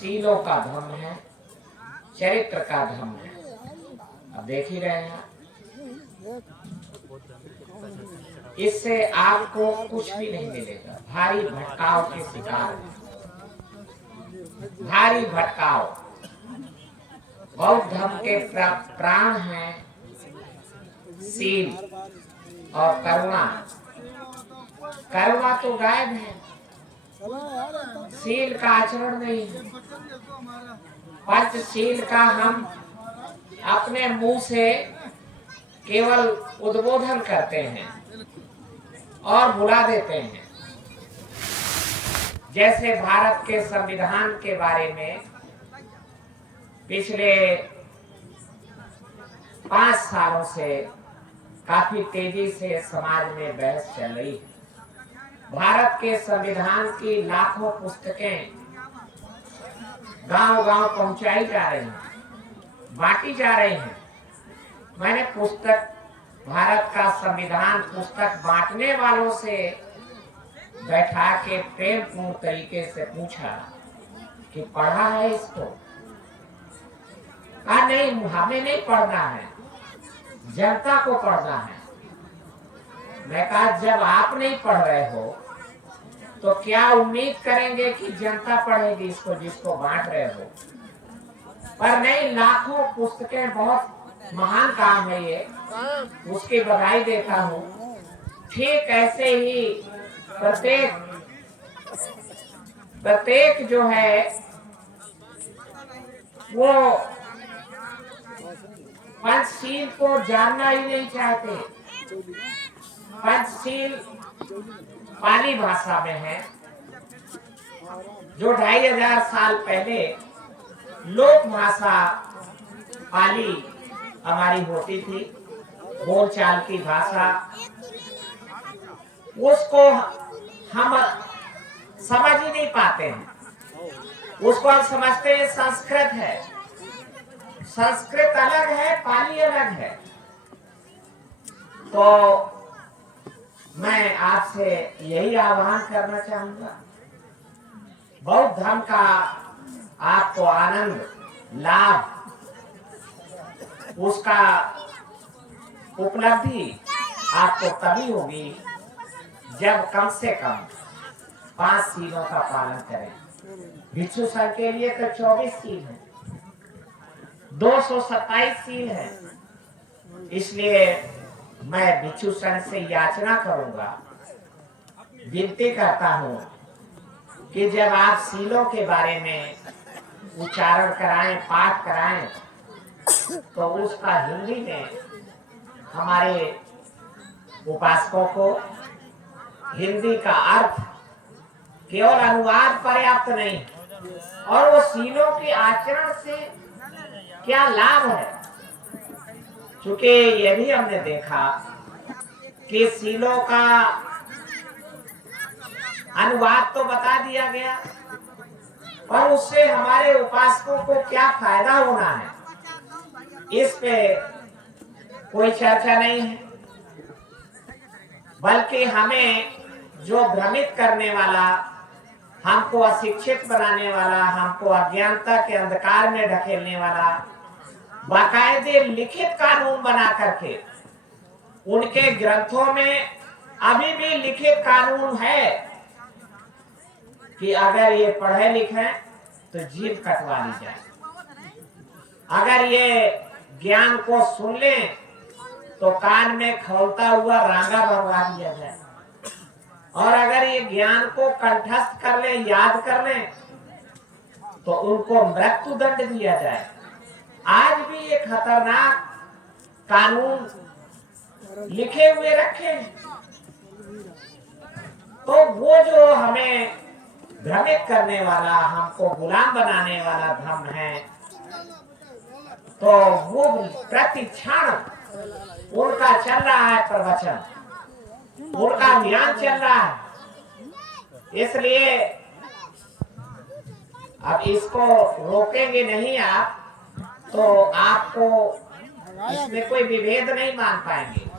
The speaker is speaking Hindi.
सीलों का धर्म है, चरित्र का धर्म है। अब देख ही रहे हैं, इससे आपको कुछ भी नहीं मिलेगा। भारी भटकाव के शिकार है, भारी भटकाव। बौद्ध धर्म के प्राण हैं सील और करुणा। करुणा तो गायब है, सील का आचरण नहीं है। पंचशील का हम अपने मुंह से केवल उद्बोधन करते हैं और भुला देते हैं। जैसे भारत के संविधान के बारे में पिछले 5 सालों से काफी तेजी से समाज में बहस चल रही है। भारत के संविधान की लाखों पुस्तकें गांव-गांव पहुंचाई जा रही हैं, बांटी जा रही हैं। मैंने भारत का संविधान पुस्तक बांटने वालों से बैठा के प्रेमपूर्ण तरीके से पूछा कि पढ़ा है इसको? नहीं, हमें नहीं पढ़ना है, जनता को पढ़ना है। मैं कहा जब आप नहीं पढ़ रहे हो तो क्या उम्मीद करेंगे कि जनता पढ़ेगी इसको, जिसको बांट रहे हो? पर नहीं, लाखों पुस्तकें, बहुत महान काम है ये, उसकी बधाई देता हूँ। ठीक ऐसे ही प्रत्येक जो है वो पंचशील को जानना ही नहीं चाहते। पंचशील पाली भाषा में है, जो 2500 साल पहले लोक भाषा पाली हमारी होती थी, बोलचाल की भाषा। उसको हम समझ ही नहीं पाते हैं। उसको हम समझते हैं संस्कृत है। संस्कृत अलग है, पाली अलग है। तो मैं आपसे यही आह्वान करना चाहूंगा, बौद्ध धर्म का आपको आनंद, लाभ, उसका उपलब्धि आपको तभी होगी जब कम से कम 5 सीलों का पालन करें। भिक्षु संघ के लिए तो 24 सील है, 227 सील है। इसलिए मैं भिक्षु संघ से याचना करूंगा, विनती करता हूं कि जब आप सीलों के बारे में उच्चारण कराएं, पाठ कराएं, तो उसका हिंदी में हमारे उपासकों को हिंदी का अर्थ, केवल अनुवाद पर्याप्त नहीं, और वो सीलों के आचरण से क्या लाभ है। क्योंकि ये भी हमने देखा कि सीलों का अनुवाद तो बता दिया गया, पर उससे हमारे उपासकों को क्या फायदा होना है, इस पे कोई चर्चा नहीं है। बल्कि हमें जो भ्रमित करने वाला, हमको अशिक्षित बनाने वाला, हमको अज्ञानता के अंधकार में ढकेलने वाला बाकायदे लिखित कानून बना करके, उनके ग्रंथों में अभी भी लिखित कानून है कि अगर ये पढ़े लिखे तो जीभ कटवा ली जाए, अगर ये ज्ञान को सुन लें तो कान में खौलता हुआ रांगा भरवा दिया जाए, और अगर ये ज्ञान को कंठस्थ कर ले, याद कर ले, तो उनको मृत्यु दंड दिया जाए। आज भी ये खतरनाक कानून लिखे हुए रखे, तो वो जो हमें भ्रमित करने वाला, हमको गुलाम बनाने वाला धर्म है, तो वो प्रति क्षण उनका चल रहा है प्रवचन, उनका ज्ञान चल रहा है। इसलिए अब इसको रोकेंगे नहीं आप, तो आपको इसमें कोई विभेद नहीं मान पाएंगे।